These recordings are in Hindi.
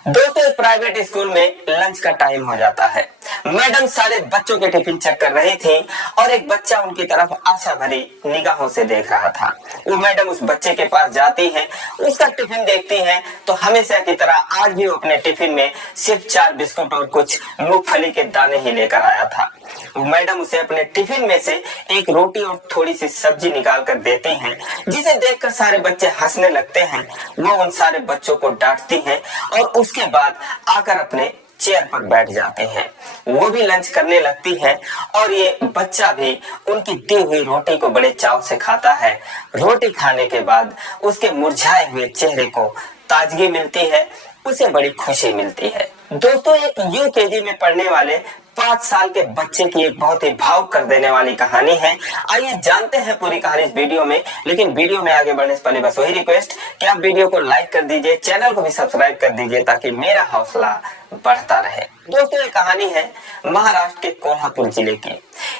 दोस्तों, एक प्राइवेट स्कूल में लंच का टाइम हो जाता है। मैडम सारे बच्चों के टिफिन चेक कर रही थी और एक बच्चा उनकी तरफ आशा भरी निगाहों से देख रहा था। वो मैडम उस बच्चे के पास जाती है, उसका टिफिन देखती है तो हमेशा की तरह आज भी वो अपने टिफिन में सिर्फ 4 बिस्कुट और कुछ मूंगफली के दाने ही लेकर आया था। वो मैडम उसे अपने टिफिन में से एक रोटी और थोड़ी सी सब्जी निकाल कर देती हैं, जिसे देखकर सारे बच्चे हंसने लगते हैं। वो उन सारे बच्चों को डांटती हैं और उसके बाद आकर अपने चेयर पर बैठ जाते हैं। वो भी लंच करने लगती है और ये बच्चा भी उनकी दी हुई रोटी को बड़े चाव से खाता है। रोटी खाने के बाद उसके मुरझाए हुए चेहरे को ताजगी मिलती है, उसे बड़ी खुशी मिलती है। दोस्तों, एक यूकेजी में पढ़ने वाले 5 साल के बच्चे की एक बहुत ही भावुक कर देने वाली कहानी है। आइए जानते हैं पूरी कहानी इस वीडियो में। लेकिन वीडियो में आगे बढ़ने से पहले बस वही रिक्वेस्ट कि आप वीडियो को लाइक कर दीजिए, चैनल को भी सब्सक्राइब कर दीजिए ताकि मेरा हौसला बढ़ता रहे। दोस्तों, ये कहानी है महाराष्ट्र के कोल्हापुर जिले की।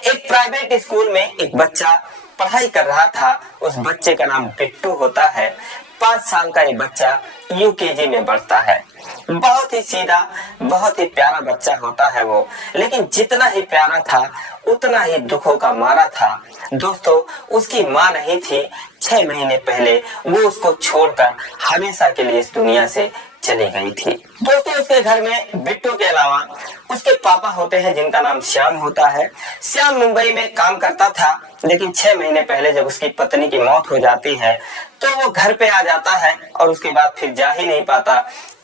एक प्राइवेट स्कूल में एक बच्चा पढ़ाई कर रहा था। उस बच्चे का नाम बिट्टू होता है। 5 साल का ये बच्चा यूकेजी में पढ़ता है। बहुत ही सीधा, बहुत ही प्यारा बच्चा होता है वो, लेकिन जितना ही प्यारा था उतना ही दुखों का मारा था। दोस्तों, उसकी माँ नहीं थी। 6 महीने पहले वो उसको छोड़कर हमेशा के लिए इस दुनिया से चली गई थी। दोस्तों, उसके घर में बिट्टू के अलावा उसके पापा होते हैं जिनका नाम श्याम होता है। श्याम मुंबई में काम करता था, लेकिन 6 महीने पहले जब उसकी पत्नी की मौत हो जाती है तो वो घर पे आ जाता है और उसके बाद फिर जा ही नहीं पाता,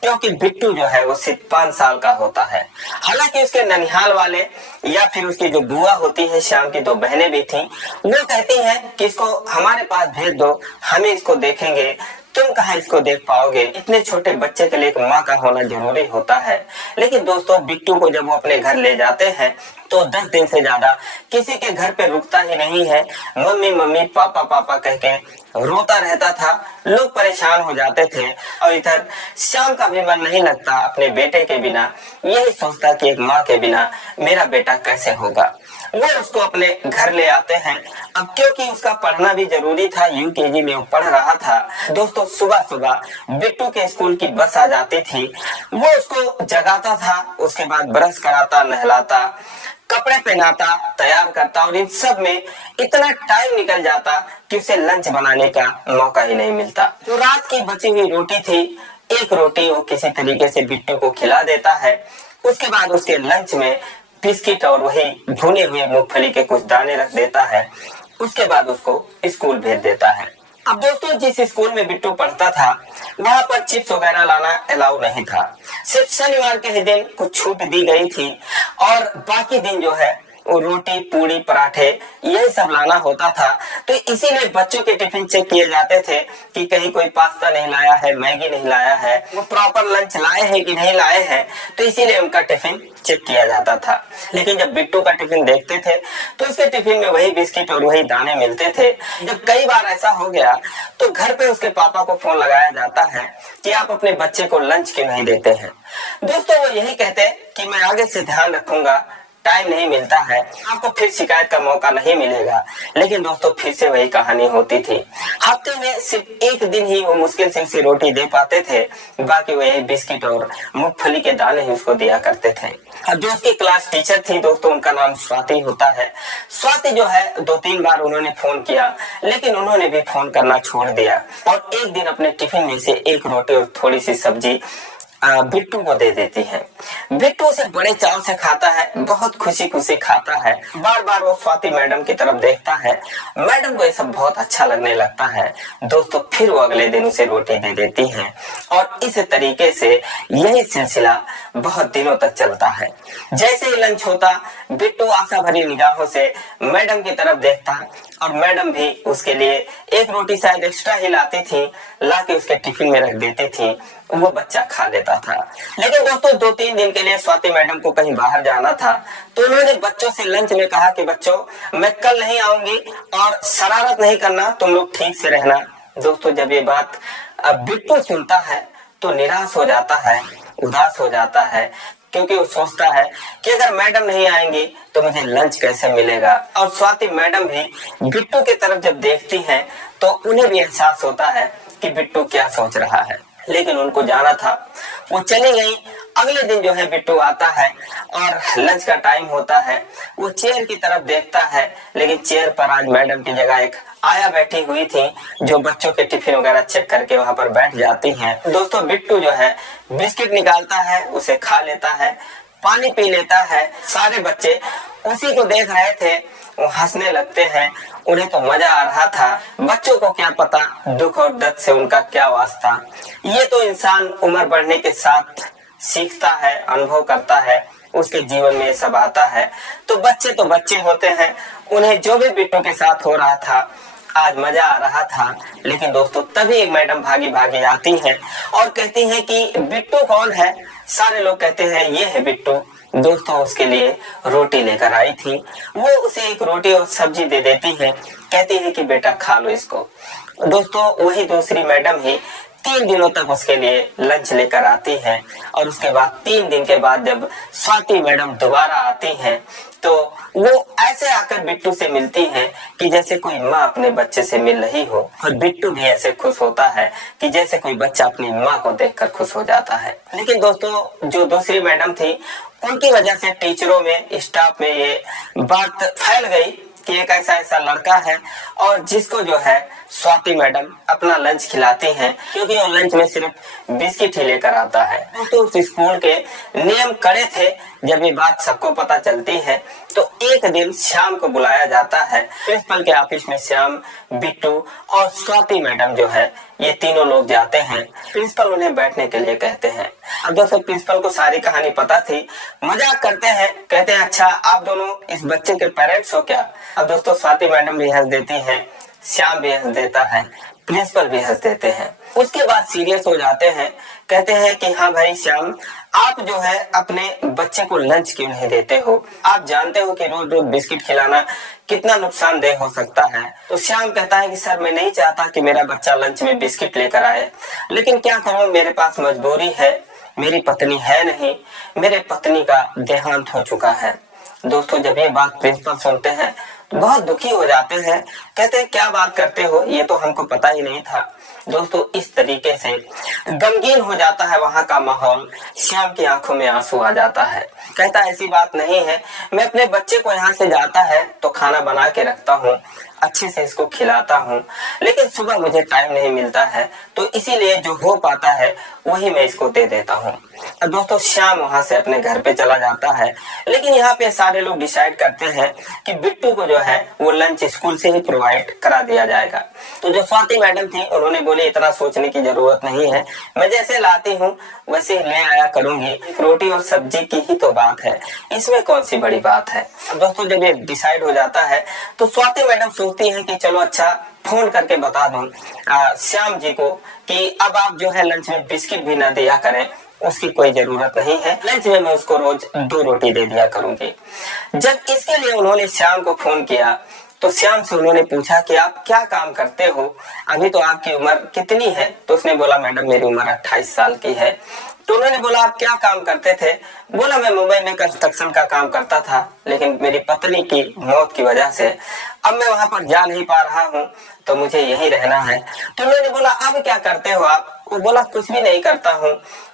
क्योंकि बिट्टू जो है वो सिर्फ 5 साल का होता है। हालांकि उसके ननिहाल वाले या फिर उसकी जो बुआ होती है, श्याम की 2 बहनें भी थी, वो कहती हैं कि इसको हमारे पास भेज दो, हमें इसको देखेंगे, तुम कहाँ इसको देख पाओगे। इतने छोटे बच्चे के लिए एक माँ का होना जरूरी होता है। लेकिन दोस्तों, बिट्टू को जब वो अपने घर ले जाते हैं तो 10 दिन से ज्यादा किसी के घर पे रुकता ही नहीं है। मम्मी मम्मी, पापा पापा कह के रोता रहता था। लोग परेशान हो जाते थे और इधर श्याम का भी मन नहीं लगता अपने बेटे के बिना। यही सोचता कि एक माँ के बिना मेरा बेटा कैसे होगा। वो उसको अपने घर ले आते हैं। अब क्योंकि उसका पढ़ना भी जरूरी था, यूकेजी में वो पढ़ रहा था। दोस्तों, सुबह सुबह बिट्टू के स्कूल की बस आ जाती थी। वो उसको जगाता था, उसके बाद ब्रश कराता, नहलाता, कपड़े पहनाता, तैयार करता और इन सब में इतना टाइम निकल जाता कि उसे लंच बनाने का मौका ही नहीं मिलता। जो रात की बची हुई रोटी थी, एक रोटी वो किसी तरीके से बिट्टू को खिला देता है। उसके बाद उसके लंच में बिस्किट और वही भुने हुए मूंगफली के कुछ दाने रख देता है। उसके बाद उसको स्कूल भेज देता है। अब दोस्तों, जिस स्कूल में बिट्टू पढ़ता था वहाँ पर चिप्स वगैरह लाना अलाउ नहीं था। सिर्फ शनिवार के ही दिन कुछ छूट दी गई थी और बाकी दिन जो है वो रोटी, पूरी, पराठे यही सब लाना होता था। तो इसीलिए बच्चों के टिफिन चेक किए जाते थे कि कहीं कोई पास्ता नहीं लाया है, मैगी नहीं लाया है, वो प्रॉपर लंच लाए हैं कि नहीं लाए हैं। तो इसीलिए उनका टिफिन चेक किया जाता था। लेकिन जब बिट्टू का टिफिन देखते थे तो उसके टिफिन में वही बिस्किट और वही दाने मिलते थे। जब कई बार ऐसा हो गया तो घर पे उसके पापा को फोन लगाया जाता है कि आप अपने बच्चे को लंच क्यों नहीं देते हैं। दोस्तों, वो यही कहते कि मैं आगे से ध्यान रखूंगा, टाइम नहीं मिलता है, आपको फिर शिकायत का मौका नहीं मिलेगा। लेकिन दोस्तों, फिर से वही कहानी होती थी। हफ्ते में सिर्फ एक दिन ही वो मुश्किल से उसे रोटी दे पाते थे, बाकी वही बिस्किट और मूंगफली के दाने ही उसको दिया करते थे। अब जो उसकी क्लास टीचर थी दोस्तों, उनका नाम स्वाति होता है। स्वाति जो है 2-3 बार उन्होंने फोन किया, लेकिन उन्होंने भी फोन करना छोड़ दिया और एक दिन अपने टिफिन में से एक रोटी और थोड़ी सी सब्जी बिट्टू को दे देती है। बिट्टू उसे बड़े चाव से खाता है, बहुत खुशी खुशी खाता है। बार बार वो स्वाति मैडम की तरफ देखता है। मैडम को ये सब बहुत अच्छा लगने लगता है। दोस्तों, फिर वो अगले दिन उसे रोटी दे देती है और इस तरीके से यही सिलसिला बहुत दिनों तक चलता है। जैसे ही लंच होता, बिट्टू आशा भरी निगाहों से मैडम की तरफ देखता और मैडम भी उसके लिए एक रोटी शायद एक्स्ट्रा ही लाती थी, लाके उसके टिफिन में रख देती थी। वो बच्चा खा लेता था। लेकिन दोस्तों, 2-3 दिन के लिए स्वाति मैडम को कहीं बाहर जाना था, तो उन्होंने बच्चों से लंच में कहा कि बच्चों, मैं कल नहीं आऊंगी और शरारत नहीं करना, तुम लोग ठीक से रहना। दोस्तों, जब ये बात बिट्टू सुनता है तो निराश हो जाता है, उदास हो जाता है, क्योंकि वो सोचता है कि अगर मैडम नहीं आएंगी तो मुझे लंच कैसे मिलेगा। और स्वाति मैडम भी बिट्टू की तरफ जब देखती हैं तो उन्हें भी एहसास होता है कि बिट्टू क्या सोच रहा है। लेकिन उनको जाना था, वो चली गई। अगले दिन जो है बिट्टू आता है और लंच का टाइम होता है। वो चेयर की तरफ देखता है, लेकिन चेयर पर आज मैडम की जगह एक आया बैठी हुई थी, जो बच्चों के टिफिन वगैरह चेक करके वहां पर बैठ जाती हैं। दोस्तों, बिट्टू जो है बिस्किट निकालता है, उसे खा लेता है, पानी पी लेता है। सारे बच्चे उसी को देख रहे थे, वो हंसने लगते हैं। उन्हें तो मजा आ रहा था। बच्चों को क्या पता दुख और दर्द से उनका क्या वास्ता। ये तो इंसान उम्र बढ़ने के साथ सीखता है, अनुभव करता है, उसके जीवन में ये सब आता है। तो बच्चे होते हैं, उन्हें जो भी बिट्टू के साथ हो रहा था आज मजा आ रहा था। लेकिन दोस्तों, तभी एक मैडम भागी भागी आती है और कहती है कि बिट्टू कौन है। सारे लोग कहते हैं ये है बिट्टू। दोस्तों, उसके लिए रोटी लेकर आई थी। वो उसे एक रोटी और सब्जी दे देती है, कहती है कि बेटा खा लो इसको। दोस्तों, वही दूसरी मैडम ही 3 दिनों तक उसके लिए लंच लेकर आती है। और उसके बाद 3 दिन के बाद जब स्वाति मैडम दोबारा आती हैं, तो वो ऐसे आकर बिट्टू से मिलती हैं कि जैसे कोई माँ अपने बच्चे से मिल रही हो। और बिट्टू भी ऐसे खुश होता है कि जैसे कोई बच्चा अपनी माँ को देखकर खुश हो जाता है। लेकिन दोस्तों, जो दूसरी मैडम थी, उनकी वजह से टीचरों में, स्टाफ में ये बात फैल गई कि एक ऐसा लड़का है और जिसको जो है स्वाति मैडम अपना लंच खिलाती हैं, क्योंकि वो लंच में सिर्फ बिस्किट ही लेकर आता है। तो उस स्कूल के नियम कड़े थे। जब ये बात सबको पता चलती है, तो एक दिन श्याम को बुलाया जाता है। प्रिंसिपल के ऑफिस में श्याम, बिट्टू और स्वाति मैडम जो है, ये तीनों लोग जाते हैं। प्रिंसिपल उन्हें बैठने के लिए कहते हैं। अब दोस्तों, प्रिंसिपल को सारी कहानी पता थी। मजाक करते हैं, कहते हैं अच्छा आप दोनों इस बच्चे के पेरेंट्स हो क्या। अब दोस्तों, स्वाति मैडम भी हंस देती हैं, श्याम भी हंस देता है, प्रिंसिपल भी हंस देते हैं। उसके बाद सीरियस हो जाते हैं, कहते हैं कि हाँ भाई श्याम, आप जो है अपने बच्चे को लंच क्यों नहीं देते हो। आप जानते हो कि रोज रोज बिस्किट खिलाना कितना नुकसानदेह हो सकता है। तो श्याम कहता है कि सर, मैं नहीं चाहता कि मेरा बच्चा लंच में बिस्किट लेकर आए, लेकिन क्या करूं, मेरे पास मजबूरी है। मेरी पत्नी है नहीं, मेरे पत्नी का देहांत हो चुका है। दोस्तों, जब ये बात प्रिंसिपल सुनते हैं तो बहुत दुखी हो जाते हैं। कहते हैं क्या बात करते हो, ये तो हमको पता ही नहीं था। दोस्तों, इस तरीके से गमगीन हो जाता है वहां का माहौल। श्याम की आंखों में आंसू आ जाता है। कहता है ऐसी बात नहीं है, मैं अपने बच्चे को यहाँ से जाता है तो खाना बना के रखता हूँ, अच्छे से इसको खिलाता हूँ, लेकिन सुबह मुझे टाइम नहीं मिलता है, तो इसीलिए जो हो पाता है वही मैं इसको दे देता हूँ। दोस्तों, श्याम वहां से अपने घर पे चला जाता है। लेकिन यहाँ पे सारे लोग डिसाइड करते हैं कि बिट्टू को जो है वो लंच स्कूल से ही प्रोवाइड करा दिया जाएगा। तो जो स्वाति मैडम थी, उन्होंने बोले इतना सोचने की जरूरत नहीं है, मैं जैसे लाती हूँ वैसे ही ले आया करूंगी, रोटी और सब्जी की ही तो बात है, इसमें कौन सी बड़ी बात है। दोस्तों, जब ये डिसाइड हो जाता है तो स्वाति मैडम सोचती है कि चलो अच्छा फोन करके बता दूं श्याम जी को कि अब आप जो है लंच में बिस्किट भी ना दिया करें, उसकी कोई जरूरत नहीं है, लंच में मैं उसको रोज 2 रोटी दे दिया करूंगी। जब इसके लिए उन्होंने श्याम को फोन किया तो श्याम से उन्होंने पूछा कि आप क्या काम करते हो, अभी तो आपकी उम्र कितनी है। तो उसने बोला मैडम मेरी उम्र 28 साल की है। तो उन्होंने बोला आप क्या काम करते थे। बोला मैं मुंबई में कंस्ट्रक्शन का काम करता था, लेकिन मेरी पत्नी की मौत की वजह से अब मैं वहां पर जा नहीं पा रहा हूँ, तो मुझे यहीं रहना है। तो उन्होंने बोला अब क्या करते हो आप। वो बोला कुछ भी नहीं करता हूँ,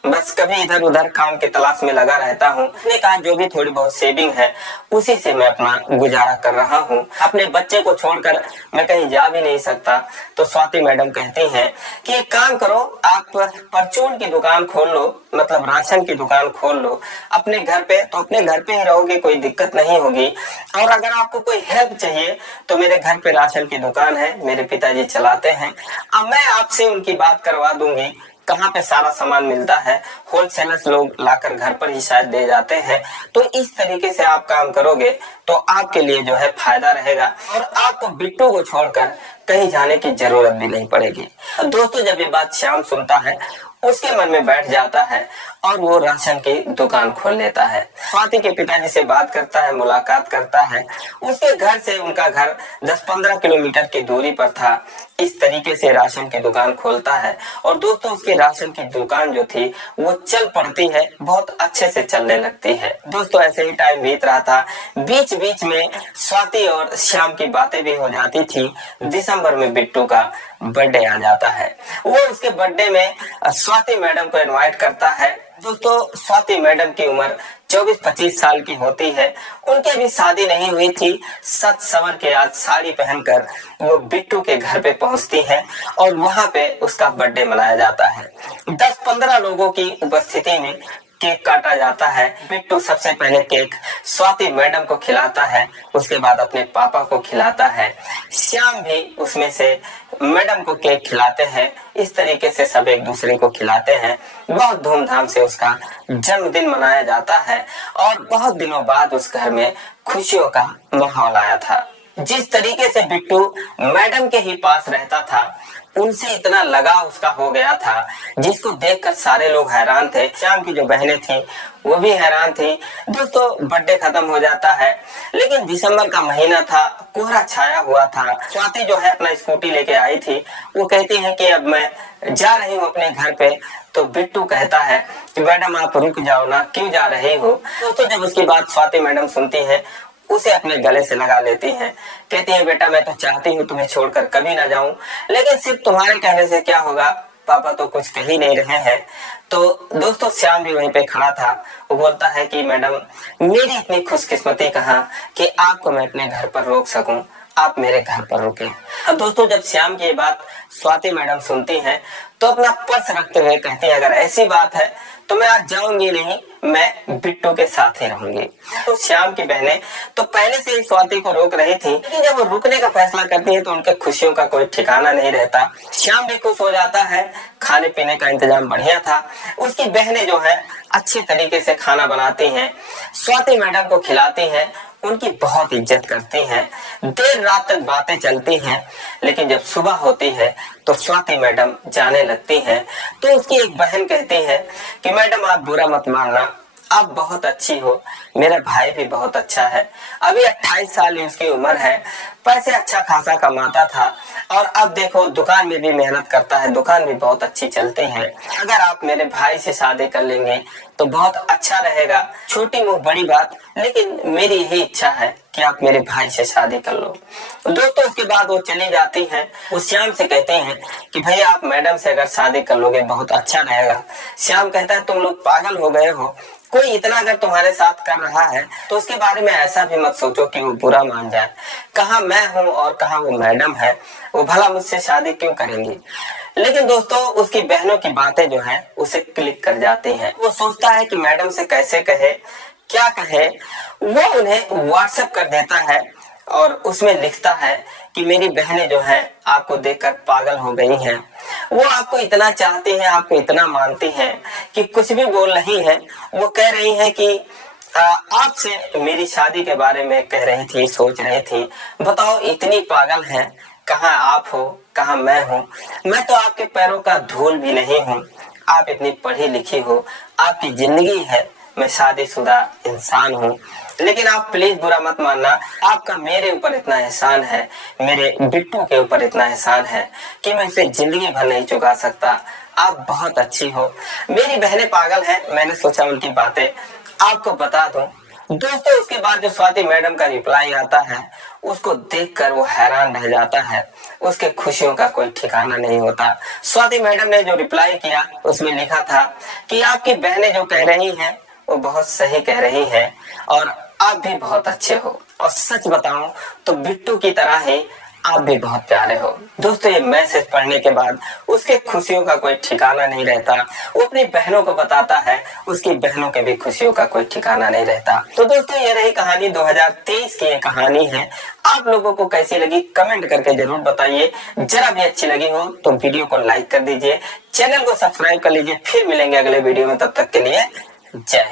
बस कभी इधर उधर काम की तलाश में लगा रहता हूँ। उसने कहा जो भी थोड़ी बहुत सेविंग है उसी से मैं अपना गुजारा कर रहा हूँ, अपने बच्चे को छोड़कर मैं कहीं जा भी नहीं सकता। तो स्वाति मैडम कहती हैं कि एक काम करो, आप परचून की दुकान खोल लो, मतलब राशन की दुकान खोल लो अपने घर पे, तो अपने घर पे ही रहोगे, कोई दिक्कत नहीं होगी। और अगर आपको कोई हेल्प चाहिए तो मेरे घर पे राशन की दुकान है, मेरे पिताजी चलाते हैं, अब मैं आपसे उनकी बात करवा दूंगी कहाँ पे सारा सामान मिलता है, होलसेलर्स लोग लाकर घर पर ही शायद दे जाते हैं। तो इस तरीके से आप काम करोगे तो आपके लिए जो है फायदा रहेगा और आपको बिट्टू को छोड़कर कहीं जाने की जरूरत भी नहीं पड़ेगी। दोस्तों, जब ये बात श्याम सुनता है उसके मन में बैठ जाता है और वो राशन की दुकान खोल लेता है। स्वाति के पिताजी से बात करता है, मुलाकात करता है। उसके घर से उनका घर 10-15 किलोमीटर की दूरी पर था। इस तरीके से राशन की दुकान खोलता है और दोस्तों उसकी राशन की दुकान जो थी वो चल पड़ती है, बहुत अच्छे से चलने लगती है। दोस्तों, ऐसे ही टाइम बीत रहा था। बीच बीच में स्वाति और श्याम की बातें भी हो जाती थी। दिशा दिसंबर में बिट्टू का बर्थडे आ जाता है। वो उसके बर्थडे में स्वाति मैडम को इनवाइट करता है। दोस्तों स्वाति मैडम की उम्र 24-25 साल की होती है। उनकी अभी शादी नहीं हुई थी। सच संवर के आज साड़ी पहनकर वो बिट्टू के घर पे पहुंचती है और वहां पे उसका बर्थडे मनाया जाता है। 10-15 लोगों की उपस्थिति में केक काटा जाता है। बिट्टू सबसे पहले केक स्वाति मैडम को खिलाता है, उसके बाद अपने पापा को खिलाता है। श्याम भी उसमें से मैडम को केक खिलाते हैं। इस तरीके से सब एक दूसरे को खिलाते हैं। बहुत धूमधाम से उसका जन्मदिन मनाया जाता है और बहुत दिनों बाद उस घर में खुशियों का माहौल आया था। जिस तरीके से बिट्टू मैडम के ही पास रहता था, उनसे इतना लगाव उसका हो गया था जिसको देखकर सारे लोग हैरान थे। श्याम की जो बहनें थी वो भी हैरान थी। दोस्तों बर्थडे खत्म हो जाता है, लेकिन दिसंबर का महीना था, कोहरा छाया हुआ था। स्वाति जो है अपना स्कूटी लेके आई थी। वो कहती है कि अब मैं जा रही हूँ अपने घर पे। तो बिट्टू कहता है कि मैडम आप रुक जाओ ना, क्यों जा रही हो। दोस्तों जब उसकी बात स्वाति मैडम सुनती है, उसे अपने गले से लगा लेती हैं। कहती है बेटा मैं तो चाहती हूँ तुम्हें छोड़कर कभी ना जाऊं, लेकिन सिर्फ तुम्हारे कहने से क्या होगा, पापा तो कुछ कह ही नहीं रहे हैं। तो दोस्तों श्याम भी वहीं पे खड़ा था। वो बोलता है कि मैडम मेरी इतनी खुशकिस्मती कहाँ कि आपको मैं अपने घर पर रोक सकूं, आप मेरे घर पर रुके। अब दोस्तों जब श्याम की ये बात स्वाति मैडम सुनती हैं तो अपना पर्स रखते हुए कहती है अगर ऐसी बात है तो मैं आज जाऊंगी नहीं, मैं बिट्टू के साथ ही रहूंगी। तो श्याम की बहनें तो पहले से ही स्वाति को रोक रही थी, लेकिन जब वो रुकने का फैसला करती है तो उनके खुशियों का कोई ठिकाना नहीं रहता। श्याम भी खुश हो जाता है। खाने पीने का इंतजाम बढ़िया था। उसकी बहनें जो है अच्छे तरीके से खाना बनाती हैं, स्वाति मैडम को खिलाती हैं, उनकी बहुत इज्जत करती हैं। देर रात तक बातें चलती हैं, लेकिन जब सुबह होती है तो स्वाति मैडम जाने लगती हैं। तो उसकी एक बहन कहती है कि मैडम आप बुरा मत मानना, आप बहुत अच्छी हो, मेरा भाई भी बहुत अच्छा है। अभी 28 साल ही उसकी उम्र है, पैसे अच्छा खासा कमाता था और अब देखो दुकान में भी मेहनत करता है, दुकान भी बहुत अच्छी चलती है। अगर आप मेरे भाई से शादी कर लेंगे तो बहुत अच्छा रहेगा। छोटी मुँह बड़ी बात, लेकिन मेरी यही इच्छा है कि आप मेरे भाई से शादी कर लो। दोस्तों उसके बाद वो चली जाती हैं। वो श्याम से कहते हैं कि भैया आप मैडम से अगर शादी कर लोगे बहुत अच्छा रहेगा। श्याम कहता है तुम लोग पागल हो गए हो, कोई इतना अगर तुम्हारे साथ कर रहा है तो उसके बारे में ऐसा भी मत सोचो कि वो बुरा मान जाए। कहाँ मैं हूँ और कहाँ वो मैडम है, वो भला मुझसे शादी क्यों करेंगी। लेकिन दोस्तों उसकी बहनों की बातें जो है उसे क्लिक कर जाती हैं। वो सोचता है कि मैडम से कैसे कहे, क्या कहे। वो उन्हें व्हाट्सएप कर देता है और उसमें लिखता है कि मेरी बहनें जो है आपको देखकर पागल हो गई हैं। वो आपको इतना चाहती हैं, आपको इतना मानती हैं कि कुछ भी बोल रही हैं। वो कह रही हैं कि आपसे मेरी शादी के बारे में कह रही थी, सोच रही थी। बताओ इतनी पागल हैं, कहाँ आप हो कहाँ मैं हूँ। मैं तो आपके पैरों का धूल भी नहीं हूँ। आप इतनी पढ़ी लिखी हो, आपकी जिंदगी है, मैं शादीशुदा इंसान हूँ। लेकिन आप प्लीज बुरा मत मानना, आपका मेरे ऊपर इतना एहसान है, मेरे बिट्टू के ऊपर इतना एहसान है कि मैं इसे जिंदगी भर नहीं चुका सकता। आप बहुत अच्छी हो। मेरी बहनें पागल हैं, मैंने सोचा उनकी बातें आपको बता दूं। दोस्तों उसके बाद जो स्वाति मैडम का रिप्लाई आता है उसको देखकर वो हैरान रह जाता है। उसके खुशियों का कोई ठिकाना नहीं होता। स्वाति मैडम ने जो रिप्लाई किया उसमें लिखा था कि आपकी बहनें जो कह रही हैं वो बहुत सही कह रही है और आप भी बहुत अच्छे हो, और सच बताऊं तो बिट्टू की तरह ही आप भी बहुत प्यारे हो। दोस्तों ये मैसेज पढ़ने के बाद उसके खुशियों का कोई ठिकाना नहीं रहता। वो अपनी बहनों को बताता है, उसकी बहनों के भी खुशियों का कोई ठिकाना नहीं रहता। तो दोस्तों ये रही कहानी, 2023 की ये कहानी है। आप लोगों को कैसी लगी कमेंट करके जरूर बताइए। जरा भी अच्छी लगी हो तो वीडियो को लाइक कर दीजिए, चैनल को सब्सक्राइब कर लीजिए। फिर मिलेंगे अगले वीडियो में, तब तक के लिए जय हिंद।